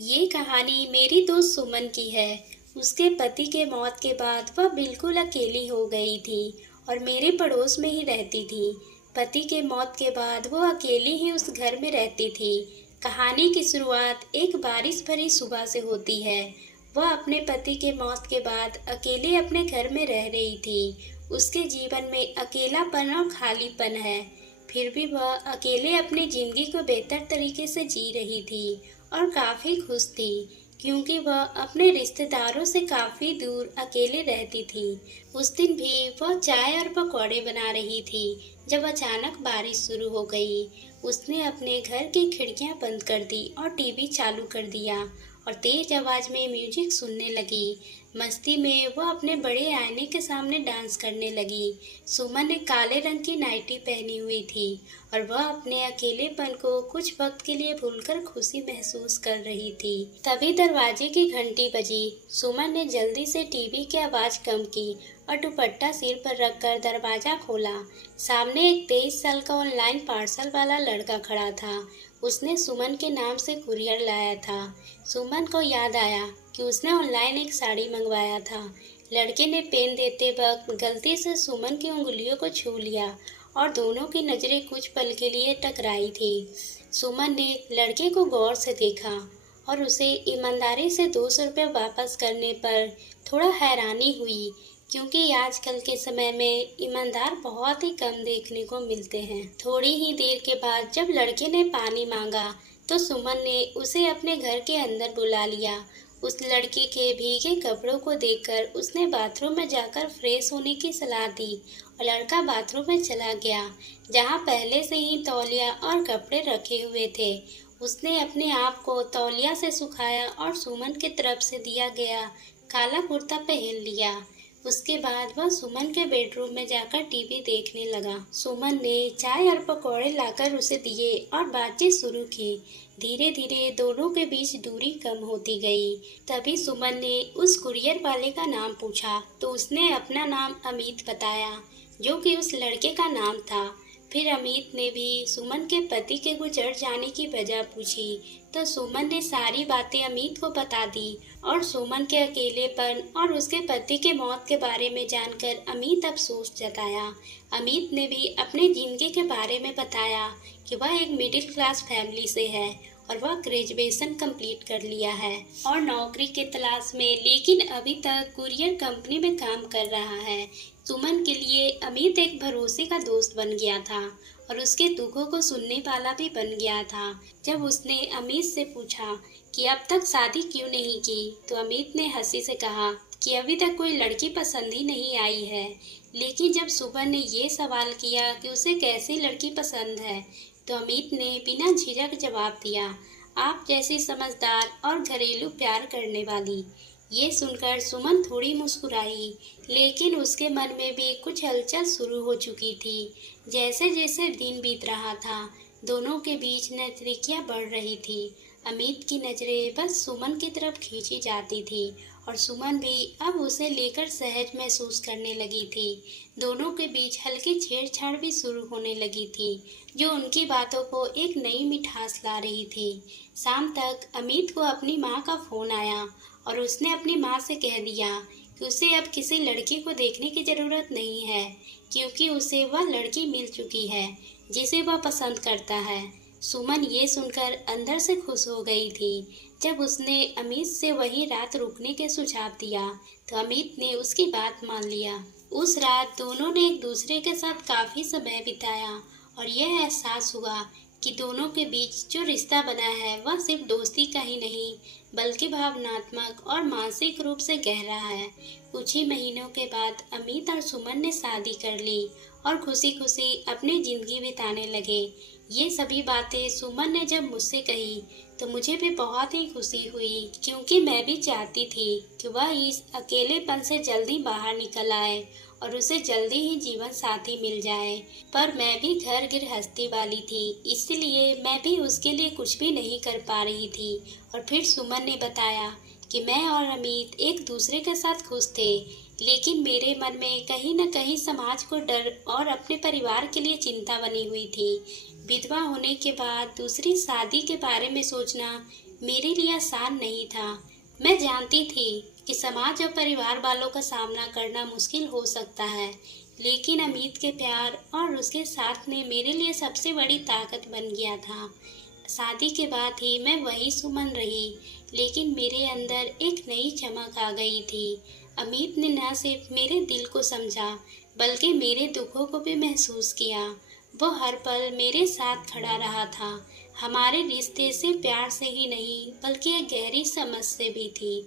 ये कहानी मेरी दोस्त सुमन की है। उसके पति के मौत के बाद वह बिल्कुल अकेली हो गई थी और मेरे पड़ोस में ही रहती थी। पति के मौत के बाद वो अकेली ही उस घर में रहती थी। कहानी की शुरुआत एक बारिश भरी सुबह से होती है। वह अपने पति के मौत के बाद अकेले अपने घर में रह रही थी। उसके जीवन में अकेलापन और खालीपन है। फिर भी वह अकेले अपनी जिंदगी को बेहतर तरीके से जी रही थी और काफी खुश थी, क्योंकि वह अपने रिश्तेदारों से काफी दूर अकेले रहती थी। उस दिन भी वह चाय और पकौड़े बना रही थी जब अचानक बारिश शुरू हो गई। उसने अपने घर की खिड़कियां बंद कर दी और टीवी चालू कर दिया और तेज आवाज में म्यूजिक सुनने लगी। मस्ती में वह अपने बड़े आईने के सामने डांस करने लगी। सुमन ने काले रंग की नाइटी पहनी हुई थी और वह अपने अकेलेपन को कुछ वक्त के लिए भूलकर खुशी महसूस कर रही थी। तभी दरवाजे की घंटी बजी। सुमन ने जल्दी से टीवी की आवाज कम की और दुपट्टा सिर पर रखकर दरवाजा खोला। सामने एक 23 साल का ऑनलाइन पार्सल वाला लड़का खड़ा था। उसने सुमन के नाम से कुरियर लाया था। सुमन को याद आया कि उसने ऑनलाइन एक साड़ी मंगवाया था। लड़के ने पेन देते वक्त गलती से सुमन की उंगलियों को छू लिया और दोनों की नजरें कुछ पल के लिए टकराई थी। सुमन ने लड़के को गौर से देखा और उसे ईमानदारी से 200 रुपये वापस करने पर थोड़ा हैरानी हुई, क्योंकि आजकल के समय में ईमानदार बहुत ही कम देखने को मिलते हैं। थोड़ी ही देर के बाद जब लड़के ने पानी मांगा तो सुमन ने उसे अपने घर के अंदर बुला लिया। उस लड़के के भीगे कपड़ों को देखकर उसने बाथरूम में जाकर फ्रेश होने की सलाह दी और लड़का बाथरूम में चला गया, जहां पहले से ही तौलिया और कपड़े रखे हुए थे। उसने अपने आप को तौलिया से सुखाया और सुमन की तरफ से दिया गया काला कुर्ता पहन लिया। उसके बाद वह सुमन के बेडरूम में जाकर टीवी देखने लगा। सुमन ने चाय और पकौड़े लाकर उसे दिए और बातचीत शुरू की। धीरे धीरे दोनों के बीच दूरी कम होती गई। तभी सुमन ने उस कुरियर वाले का नाम पूछा तो उसने अपना नाम अमित बताया, जो कि उस लड़के का नाम था। फिर अमित ने भी सुमन के पति के गुजर जाने की वजह पूछी तो सुमन ने सारी बातें अमित को बता दी और सुमन के अकेलेपन और उसके पति के मौत के बारे में जानकर अमित अफसोस जताया। अमित ने भी अपने जिंदगी के बारे में बताया कि वह एक मिडिल क्लास फैमिली से है और वह ग्रेजुएशन कंप्लीट कर लिया है और नौकरी के तलाश में, लेकिन अभी तक कुरियर कंपनी में काम कर रहा है। सुमन के लिए अमित एक भरोसे का दोस्त बन गया था और उसके दुखों को सुनने वाला भी बन गया था। जब उसने अमित से पूछा कि अब तक शादी क्यों नहीं की, तो अमित ने हंसी से कहा कि अभी तक कोई लड़की पसंद ही नहीं आई है। लेकिन जब सुमन ने ये सवाल किया कि उसे कैसी लड़की पसंद है, तो अमित ने बिना झिझक जवाब दिया, आप जैसी समझदार और घरेलू प्यार करने वाली। ये सुनकर सुमन थोड़ी मुस्कुराई, लेकिन उसके मन में भी कुछ हलचल शुरू हो चुकी थी। जैसे जैसे दिन बीत रहा था, दोनों के बीच नजदीकियां बढ़ रही थी। अमित की नजरें बस सुमन की तरफ खींची जाती थी और सुमन भी अब उसे लेकर सहज महसूस करने लगी थी। दोनों के बीच हल्की छेड़छाड़ भी शुरू होने लगी थी, जो उनकी बातों को एक नई मिठास ला रही थी। शाम तक अमित को अपनी माँ का फोन आया और उसने अपनी माँ से कह दिया कि उसे अब किसी लड़की को देखने की जरूरत नहीं है, क्योंकि उसे वह लड़की मिल चुकी है जिसे वह पसंद करता है। सुमन ये सुनकर अंदर से खुश हो गई थी। जब उसने अमित से वही रात रुकने के सुझाव दिया तो अमित ने उसकी बात मान लिया। उस रात दोनों ने एक दूसरे के साथ काफी समय बिताया और यह एहसास हुआ कि दोनों के बीच जो रिश्ता बना है वह सिर्फ दोस्ती का ही नहीं, बल्कि भावनात्मक और मानसिक रूप से गहरा है। कुछ ही महीनों के बाद अमित और सुमन ने शादी कर ली और खुशी खुशी अपनी जिंदगी बिताने लगे। ये सभी बातें सुमन ने जब मुझसे कही तो मुझे भी बहुत ही खुशी हुई, क्योंकि मैं भी चाहती थी कि वह इस अकेलेपन से जल्दी बाहर निकल आए और उसे जल्दी ही जीवन साथी मिल जाए। पर मैं भी घर गृहस्थी वाली थी, इसलिए मैं भी उसके लिए कुछ भी नहीं कर पा रही थी। और फिर सुमन ने बताया कि मैं और अमित एक दूसरे के साथ खुश थे, लेकिन मेरे मन में कहीं न कहीं समाज को डर और अपने परिवार के लिए चिंता बनी हुई थी। विधवा होने के बाद दूसरी शादी के बारे में सोचना मेरे लिए आसान नहीं था। मैं जानती थी कि समाज और परिवार वालों का सामना करना मुश्किल हो सकता है, लेकिन अमित के प्यार और उसके साथ ने मेरे लिए सबसे बड़ी ताकत बन गया था। शादी के बाद ही मैं वही सुमन रही, लेकिन मेरे अंदर एक नई चमक आ गई थी। अमित ने न सिर्फ मेरे दिल को समझा, बल्कि मेरे दुखों को भी महसूस किया। वो हर पल मेरे साथ खड़ा रहा था। हमारे रिश्ते सिर्फ प्यार से ही नहीं, बल्कि एक गहरी समझ से भी थी।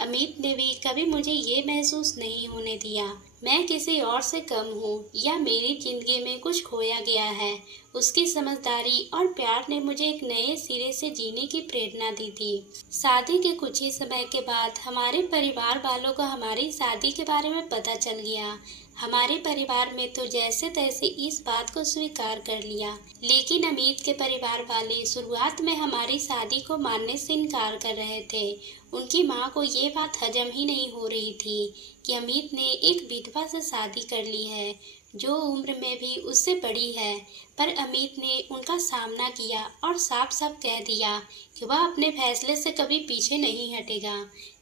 अमित ने भी कभी मुझे ये महसूस नहीं होने दिया मैं किसी और से कम हूँ या मेरी जिंदगी में कुछ खोया गया है। उसकी समझदारी और प्यार ने मुझे एक नए सिरे से जीने की प्रेरणा दी थी। शादी के कुछ ही समय के बाद हमारे परिवार वालों को हमारी शादी के बारे में पता चल गया। हमारे परिवार में तो जैसे तैसे इस बात को स्वीकार कर लिया, लेकिन अमित के परिवार वाले शुरुआत में हमारी शादी को मानने से इनकार कर रहे थे। उनकी माँ को ये बात हजम ही नहीं हो रही थी कि अमित ने एक विधवा से शादी कर ली है, जो उम्र में भी उससे बड़ी है। पर अमित ने उनका सामना किया और साफ साफ कह दिया कि वह अपने फैसले से कभी पीछे नहीं हटेगा।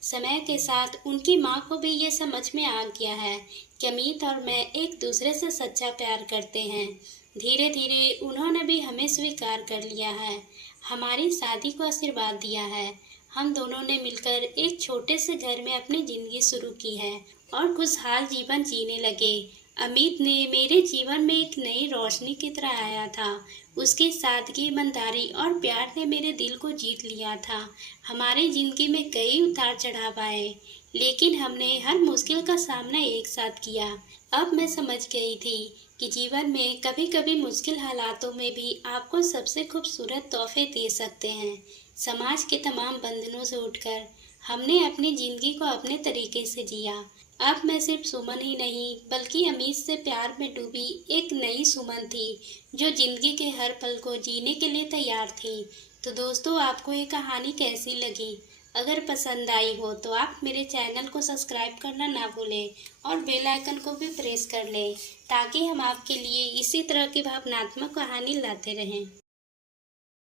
समय के साथ उनकी माँ को भी ये समझ में आ गया है कि अमित और मैं एक दूसरे से सच्चा प्यार करते हैं। धीरे धीरे उन्होंने भी हमें स्वीकार कर लिया है, हमारी शादी को आशीर्वाद दिया है। हम दोनों ने मिलकर एक छोटे से घर में अपनी जिंदगी शुरू की है और खुशहाल जीवन जीने लगे। अमित ने मेरे जीवन में एक नई रोशनी की तरह आया था। उसकी सादगी, ईमानदारी और प्यार ने मेरे दिल को जीत लिया था। हमारी जिंदगी में कई उतार चढ़ाव आए, लेकिन हमने हर मुश्किल का सामना एक साथ किया। अब मैं समझ गई थी कि जीवन में कभी कभी मुश्किल हालातों में भी आपको सबसे खूबसूरत तोहफे दे सकते हैं। समाज के तमाम बंधनों से उठकर हमने अपनी जिंदगी को अपने तरीके से जिया। अब मैं सिर्फ सुमन ही नहीं, बल्कि अमित से प्यार में डूबी एक नई सुमन थी, जो जिंदगी के हर पल को जीने के लिए तैयार थी। तो दोस्तों, आपको ये कहानी कैसी लगी? अगर पसंद आई हो तो आप मेरे चैनल को सब्सक्राइब करना ना भूलें और बेल आइकन को भी प्रेस कर लें, ताकि हम आपके लिए इसी तरह की भावनात्मक कहानी लाते रहें।